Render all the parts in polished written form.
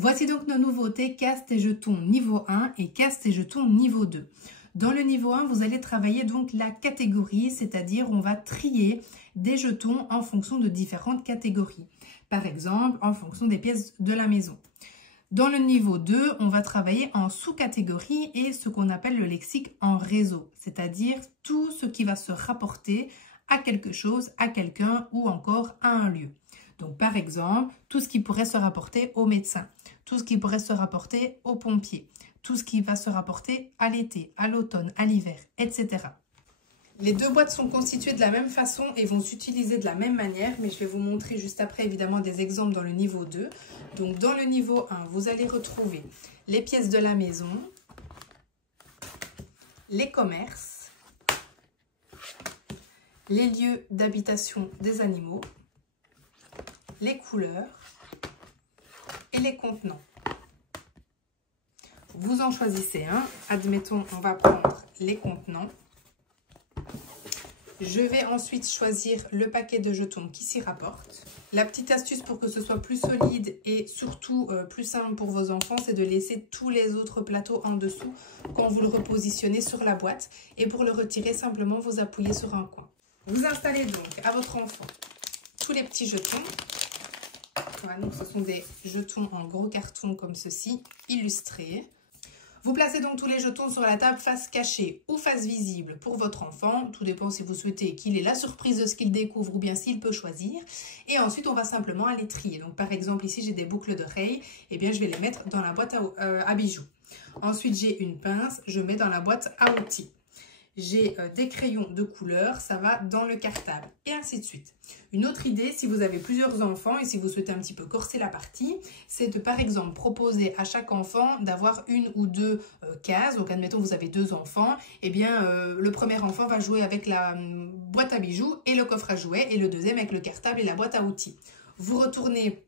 Voici donc nos nouveautés casse tes jetons niveau 1 et casse tes jetons niveau 2. Dans le niveau 1, vous allez travailler donc la catégorie, c'est-à-dire on va trier des jetons en fonction de différentes catégories. Par exemple, en fonction des pièces de la maison. Dans le niveau 2, on va travailler en sous-catégorie et ce qu'on appelle le lexique en réseau, c'est-à-dire tout ce qui va se rapporter à quelque chose, à quelqu'un ou encore à un lieu. Donc par exemple, tout ce qui pourrait se rapporter au médecin, tout ce qui pourrait se rapporter aux pompiers, tout ce qui va se rapporter à l'été, à l'automne, à l'hiver, etc. Les deux boîtes sont constituées de la même façon et vont s'utiliser de la même manière, mais je vais vous montrer juste après évidemment des exemples dans le niveau 2. Donc dans le niveau 1, vous allez retrouver les pièces de la maison, les commerces, les lieux d'habitation des animaux, les couleurs et les contenants. Vous en choisissez un. Admettons, on va prendre les contenants. Je vais ensuite choisir le paquet de jetons qui s'y rapporte. La petite astuce pour que ce soit plus solide et surtout plus simple pour vos enfants, c'est de laisser tous les autres plateaux en dessous quand vous le repositionnez sur la boîte. Et pour le retirer, simplement vous appuyez sur un coin. Vous installez donc à votre enfant tous les petits jetons. Voilà, donc ce sont des jetons en gros carton comme ceci, illustrés. Vous placez donc tous les jetons sur la table face cachée ou face visible pour votre enfant. Tout dépend si vous souhaitez qu'il ait la surprise de ce qu'il découvre ou bien s'il peut choisir. Et ensuite, on va simplement aller trier. Donc par exemple, ici, j'ai des boucles d'oreilles. Eh bien, je vais les mettre dans la boîte à bijoux. Ensuite, j'ai une pince. Je mets dans la boîte à outils. J'ai des crayons de couleur, ça va dans le cartable et ainsi de suite. Une autre idée, si vous avez plusieurs enfants et si vous souhaitez un petit peu corser la partie, c'est de par exemple proposer à chaque enfant d'avoir une ou deux cases. Donc admettons vous avez 2 enfants, et bien le premier enfant va jouer avec la boîte à bijoux et le coffre à jouets et le deuxième avec le cartable et la boîte à outils. Vous retournez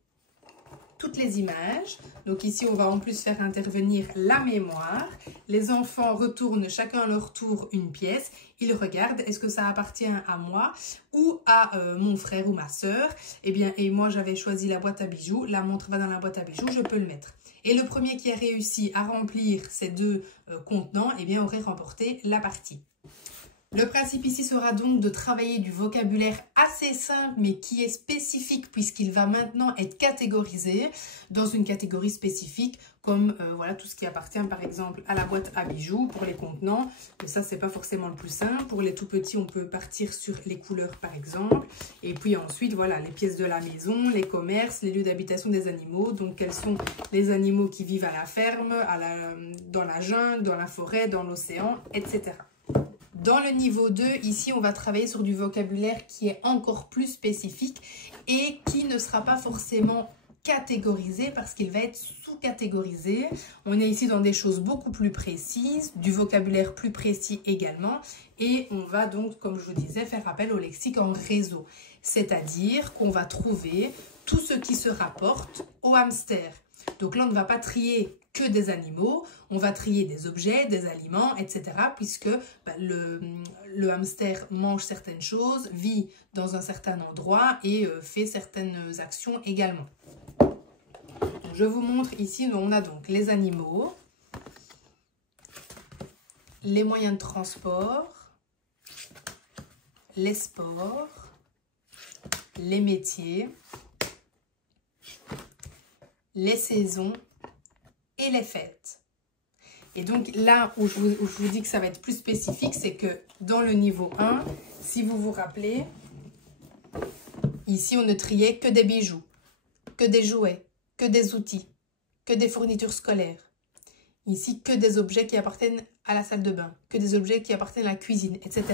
toutes les images. Donc ici, on va en plus faire intervenir la mémoire. Les enfants retournent chacun à leur tour une pièce. Ils regardent, est-ce que ça appartient à moi ou à mon frère ou ma sœur? Eh bien, et moi, j'avais choisi la boîte à bijoux. La montre va dans la boîte à bijoux, je peux le mettre. Et le premier qui a réussi à remplir ces 2 contenants, eh bien, aurait remporté la partie. Le principe ici sera donc de travailler du vocabulaire assez simple mais qui est spécifique puisqu'il va maintenant être catégorisé dans une catégorie spécifique comme voilà tout ce qui appartient par exemple à la boîte à bijoux pour les contenants. Mais ça c'est pas forcément le plus simple. Pour les tout petits on peut partir sur les couleurs par exemple. Et puis ensuite voilà les pièces de la maison, les commerces, les lieux d'habitation des animaux. Donc quels sont les animaux qui vivent à la ferme, dans la jungle, dans la forêt, dans l'océan, etc. Dans le niveau 2, ici, on va travailler sur du vocabulaire qui est encore plus spécifique et qui ne sera pas forcément catégorisé parce qu'il va être sous-catégorisé. On est ici dans des choses beaucoup plus précises, du vocabulaire plus précis également. Et on va donc, comme je vous disais, faire appel au lexique en réseau. C'est-à-dire qu'on va trouver tout ce qui se rapporte au hamster. Donc là, on ne va pas trier que des animaux, on va trier des objets, des aliments, etc. Puisque le hamster mange certaines choses, vit dans un certain endroit et fait certaines actions également. Donc, je vous montre ici, on a donc les animaux, les moyens de transport, les sports, les métiers, les saisons et les fêtes. Et donc là où je vous dis que ça va être plus spécifique, c'est que dans le niveau 1, si vous vous rappelez, ici on ne triait que des bijoux, que des jouets, que des outils, que des fournitures scolaires. Ici, que des objets qui appartiennent à la salle de bain, que des objets qui appartiennent à la cuisine, etc.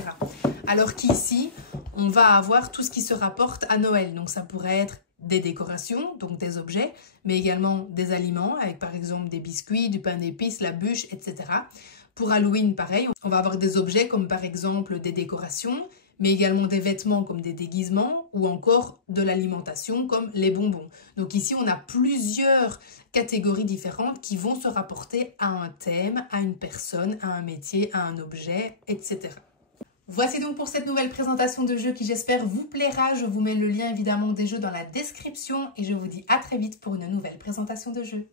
Alors qu'ici, on va avoir tout ce qui se rapporte à Noël. Donc ça pourrait être des décorations, donc des objets, mais également des aliments, avec par exemple des biscuits, du pain d'épices, la bûche, etc. Pour Halloween, pareil, on va avoir des objets comme par exemple des décorations, mais également des vêtements comme des déguisements ou encore de l'alimentation comme les bonbons. Donc ici, on a plusieurs catégories différentes qui vont se rapporter à un thème, à une personne, à un métier, à un objet, etc. Voici donc pour cette nouvelle présentation de jeu qui j'espère vous plaira. Je vous mets le lien évidemment des jeux dans la description et je vous dis à très vite pour une nouvelle présentation de jeu.